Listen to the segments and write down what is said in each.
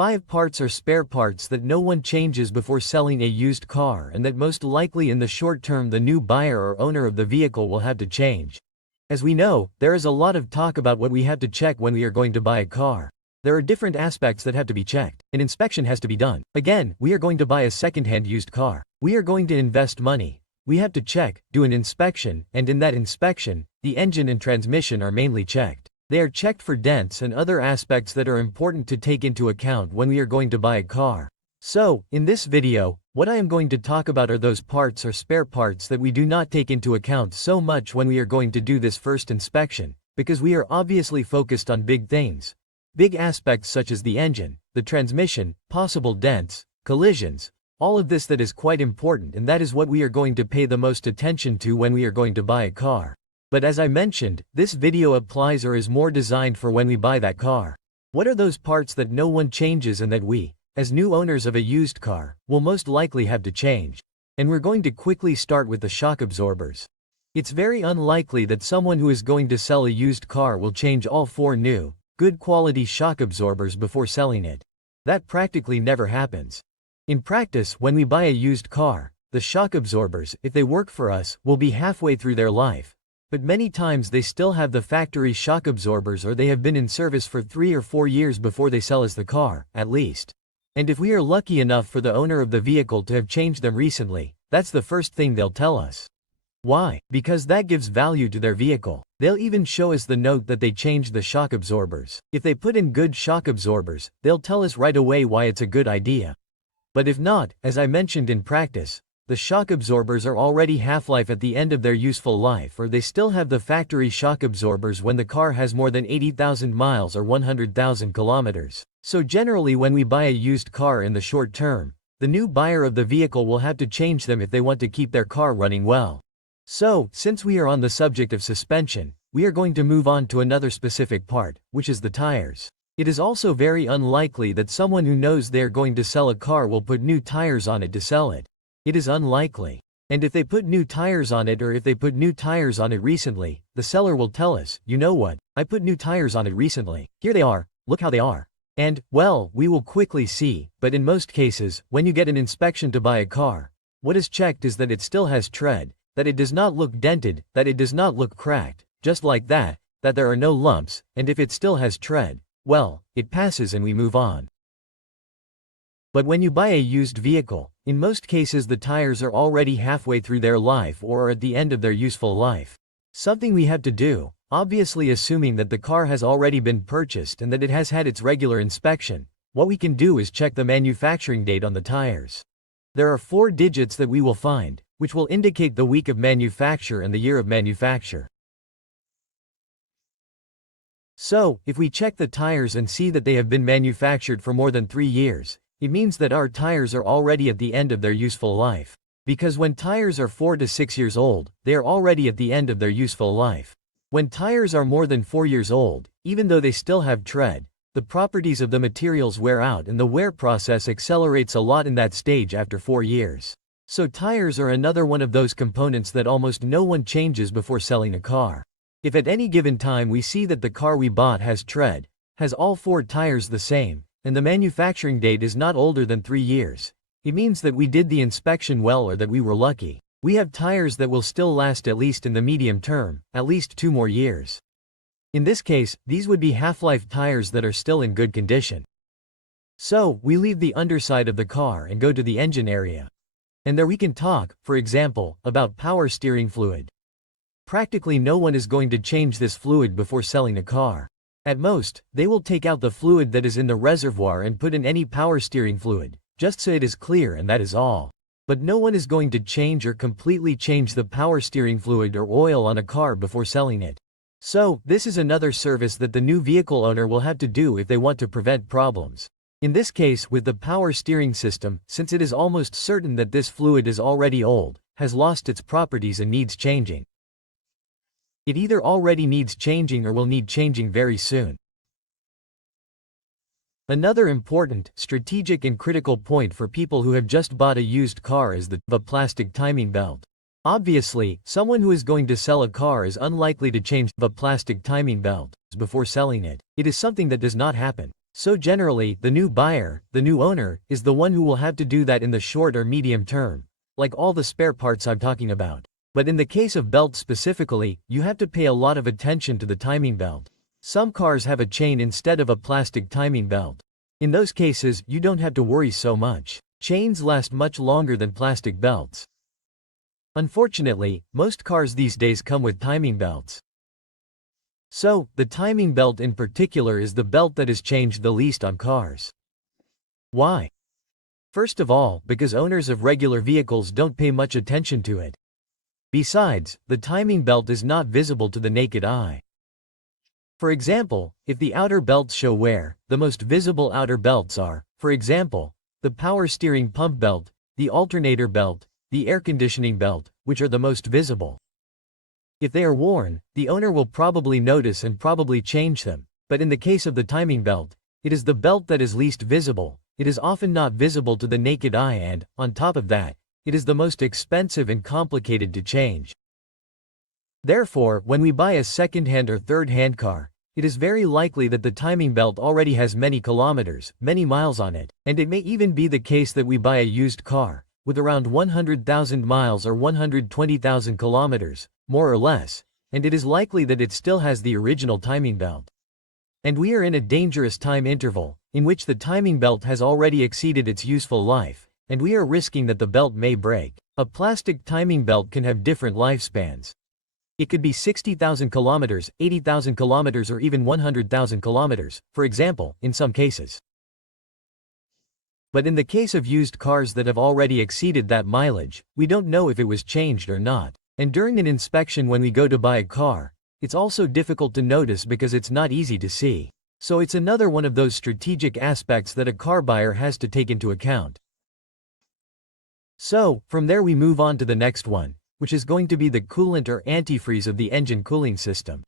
5 parts or spare parts that no one changes before selling a used car and that most likely in the short term the new buyer or owner of the vehicle will have to change. As we know, there is a lot of talk about what we have to check when we are going to buy a car. There are different aspects that have to be checked. An inspection has to be done. Again, we are going to buy a second-hand used car. We are going to invest money. We have to check, do an inspection, and in that inspection, the engine and transmission are mainly checked. They are checked for dents and other aspects that are important to take into account when we are going to buy a car. So, in this video, what I am going to talk about are those parts or spare parts that we do not take into account so much when we are going to do this first inspection, because we are obviously focused on big things. Big aspects such as the engine, the transmission, possible dents, collisions, all of this that is quite important, and that is what we are going to pay the most attention to when we are going to buy a car. But as I mentioned, this video applies or is more designed for when we buy that car. What are those parts that no one changes and that we, as new owners of a used car, will most likely have to change? And we're going to quickly start with the shock absorbers. It's very unlikely that someone who is going to sell a used car will change all 4 new, good quality shock absorbers before selling it. That practically never happens. In practice, when we buy a used car, the shock absorbers, if they work for us, will be halfway through their life. But many times they still have the factory shock absorbers, or they have been in service for 3 or 4 years before they sell us the car, at least. And if we are lucky enough for the owner of the vehicle to have changed them recently, that's the first thing they'll tell us. Why? Because that gives value to their vehicle. They'll even show us the note that they changed the shock absorbers. If they put in good shock absorbers, they'll tell us right away why it's a good idea. But if not, as I mentioned in practice, the shock absorbers are already half-life at the end of their useful life, or they still have the factory shock absorbers when the car has more than 80,000 miles or 100,000 kilometers. So generally when we buy a used car in the short term, the new buyer of the vehicle will have to change them if they want to keep their car running well. So, since we are on the subject of suspension, we are going to move on to another specific part, which is the tires. It is also very unlikely that someone who knows they are going to sell a car will put new tires on it to sell it. It is unlikely. And if they put new tires on it, or if they put new tires on it recently, the seller will tell us, you know what, I put new tires on it recently. Here they are, look how they are. And, well, we will quickly see, but in most cases, when you get an inspection to buy a car, what is checked is that it still has tread, that it does not look dented, that it does not look cracked, just like that there are no lumps, and if it still has tread, well, it passes and we move on. But when you buy a used vehicle, in most cases the tires are already halfway through their life or are at the end of their useful life. Something we have to do, obviously assuming that the car has already been purchased and that it has had its regular inspection, what we can do is check the manufacturing date on the tires. There are 4 digits that we will find, which will indicate the week of manufacture and the year of manufacture. So, if we check the tires and see that they have been manufactured for more than 3 years, it means that our tires are already at the end of their useful life. Because when tires are 4 to 6 years old, they are already at the end of their useful life. When tires are more than 4 years old, even though they still have tread, the properties of the materials wear out and the wear process accelerates a lot in that stage after 4 years. So tires are another one of those components that almost no one changes before selling a car. If at any given time we see that the car we bought has tread, has all 4 tires the same, and the manufacturing date is not older than 3 years, it means that we did the inspection well or that we were lucky. We have tires that will still last at least in the medium term, at least 2 more years. In this case, these would be half-life tires that are still in good condition. So, we leave the underside of the car and go to the engine area. And there we can talk, for example, about power steering fluid. Practically no one is going to change this fluid before selling a car. At most, they will take out the fluid that is in the reservoir and put in any power steering fluid, just so it is clear, and that is all. But no one is going to change or completely change the power steering fluid or oil on a car before selling it. So, this is another service that the new vehicle owner will have to do if they want to prevent problems. In this case, with the power steering system, since it is almost certain that this fluid is already old, has lost its properties and needs changing. It either already needs changing or will need changing very soon. Another important, strategic and critical point for people who have just bought a used car is the plastic timing belt. Obviously, someone who is going to sell a car is unlikely to change the plastic timing belt before selling it. It is something that does not happen. So generally, the new buyer, the new owner, is the one who will have to do that in the short or medium term, like all the spare parts I'm talking about. But in the case of belts specifically, you have to pay a lot of attention to the timing belt. Some cars have a chain instead of a plastic timing belt. In those cases, you don't have to worry so much. Chains last much longer than plastic belts. Unfortunately, most cars these days come with timing belts. So, the timing belt in particular is the belt that is changed the least on cars. Why? First of all, because owners of regular vehicles don't pay much attention to it. Besides, the timing belt is not visible to the naked eye. For example, if the outer belts show wear, the most visible outer belts are, for example, the power steering pump belt, the alternator belt, the air conditioning belt, which are the most visible. If they are worn, the owner will probably notice and probably change them, but in the case of the timing belt, it is the belt that is least visible. It is often not visible to the naked eye and, on top of that, it is the most expensive and complicated to change. Therefore, when we buy a second-hand or third-hand car, it is very likely that the timing belt already has many kilometers, many miles on it, and it may even be the case that we buy a used car, with around 100,000 miles or 120,000 kilometers, more or less, and it is likely that it still has the original timing belt. And we are in a dangerous time interval, in which the timing belt has already exceeded its useful life, and we are risking that the belt may break. A plastic timing belt can have different lifespans. It could be 60,000 kilometers, 80,000 kilometers or even 100,000 kilometers, for example, in some cases. But in the case of used cars that have already exceeded that mileage, we don't know if it was changed or not. And during an inspection when we go to buy a car, it's also difficult to notice because it's not easy to see. So it's another one of those strategic aspects that a car buyer has to take into account. So, from there we move on to the next one, which is going to be the coolant or antifreeze of the engine cooling system.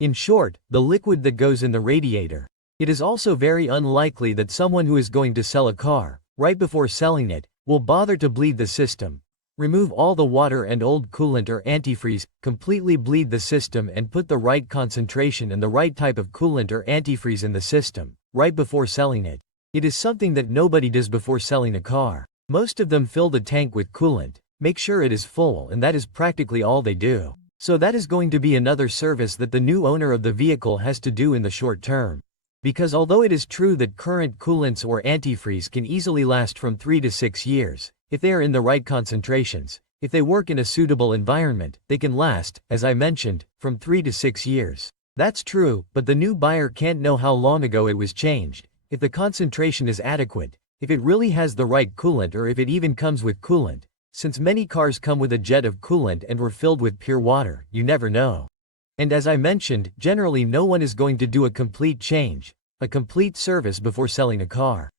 In short, the liquid that goes in the radiator. It is also very unlikely that someone who is going to sell a car, right before selling it, will bother to bleed the system, remove all the water and old coolant or antifreeze, completely bleed the system and put the right concentration and the right type of coolant or antifreeze in the system, right before selling it. It is something that nobody does before selling a car. Most of them fill the tank with coolant, make sure it is full, and that is practically all they do. So that is going to be another service that the new owner of the vehicle has to do in the short term. Because although it is true that current coolants or antifreeze can easily last from 3 to 6 years, if they are in the right concentrations, if they work in a suitable environment, they can last, as I mentioned, from 3 to 6 years. That's true, but the new buyer can't know how long ago it was changed, if the concentration is adequate, if it really has the right coolant or if it even comes with coolant. Since many cars come with a jet of coolant and were filled with pure water, you never know. And as I mentioned, generally no one is going to do a complete change, a complete service before selling a car.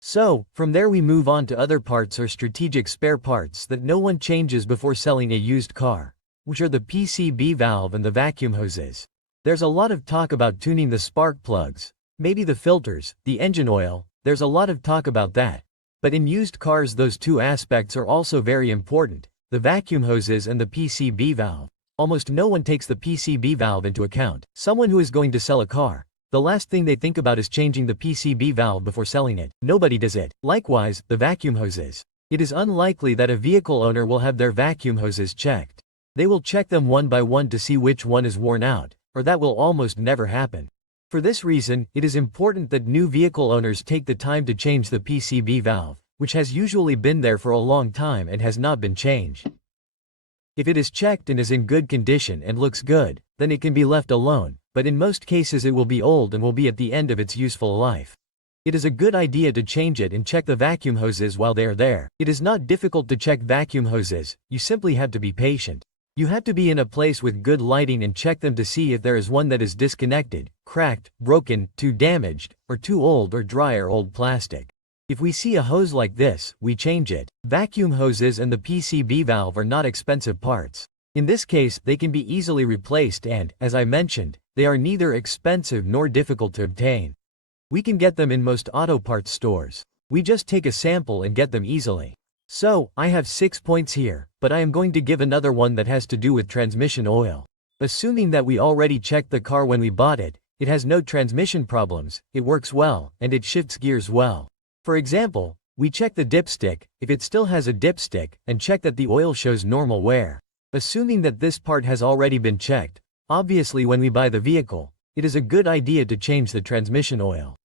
So, from there we move on to other parts or strategic spare parts that no one changes before selling a used car, which are the PCB valve and the vacuum hoses. There's a lot of talk about tuning the spark plugs, maybe the filters, the engine oil, there's a lot of talk about that. But in used cars those two aspects are also very important, the vacuum hoses and the PCB valve. Almost no one takes the PCB valve into account. Someone who is going to sell a car, the last thing they think about is changing the PCB valve before selling it. Nobody does it. Likewise, the vacuum hoses. It is unlikely that a vehicle owner will have their vacuum hoses checked. They will check them one by one to see which one is worn out, or that will almost never happen. For this reason, it is important that new vehicle owners take the time to change the PCB valve, which has usually been there for a long time and has not been changed. If it is checked and is in good condition and looks good, then it can be left alone, but in most cases it will be old and will be at the end of its useful life. It is a good idea to change it and check the vacuum hoses while they are there. It is not difficult to check vacuum hoses, you simply have to be patient. You have to be in a place with good lighting and check them to see if there is one that is disconnected, cracked, broken, too damaged, or too old or dry or old plastic. If we see a hose like this, we change it. Vacuum hoses and the PCB valve are not expensive parts. In this case, they can be easily replaced and, as I mentioned, they are neither expensive nor difficult to obtain. We can get them in most auto parts stores. We just take a sample and get them easily. So, I have 6 points here, but I am going to give another one that has to do with transmission oil. Assuming that we already checked the car when we bought it, It has no transmission problems, it works well, and it shifts gears well. For example, we check the dipstick, if it still has a dipstick, and check that the oil shows normal wear. Assuming that this part has already been checked, obviously when we buy the vehicle, it is a good idea to change the transmission oil.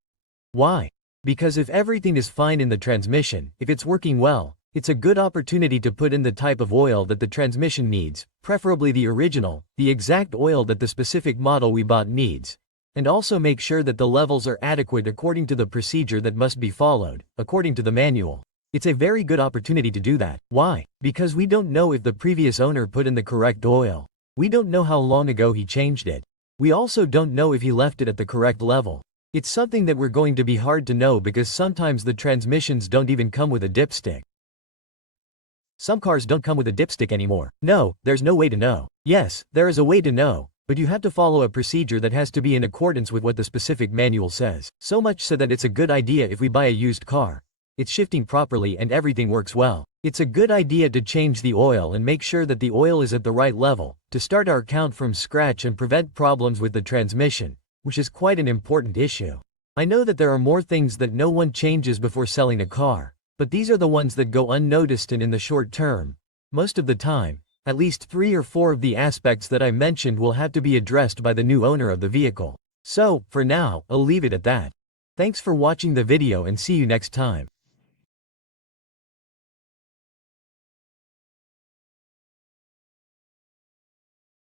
Why? Because if everything is fine in the transmission, if it's working well, it's a good opportunity to put in the type of oil that the transmission needs, preferably the original, the exact oil that the specific model we bought needs. And also make sure that the levels are adequate according to the procedure that must be followed, according to the manual. It's a very good opportunity to do that. Why? Because we don't know if the previous owner put in the correct oil. We don't know how long ago he changed it. We also don't know if he left it at the correct level. It's something that we're going to be hard to know because sometimes the transmissions don't even come with a dipstick. Some cars don't come with a dipstick anymore. No, there's no way to know. Yes, there is a way to know, but you have to follow a procedure that has to be in accordance with what the specific manual says. So much so that it's a good idea if we buy a used car. It's shifting properly and everything works well. It's a good idea to change the oil and make sure that the oil is at the right level, to start our count from scratch and prevent problems with the transmission, which is quite an important issue. I know that there are more things that no one changes before selling a car, but these are the ones that go unnoticed, and in the short term, most of the time, at least 3 or 4 of the aspects that I mentioned will have to be addressed by the new owner of the vehicle. So, for now, I'll leave it at that. Thanks for watching the video and see you next time.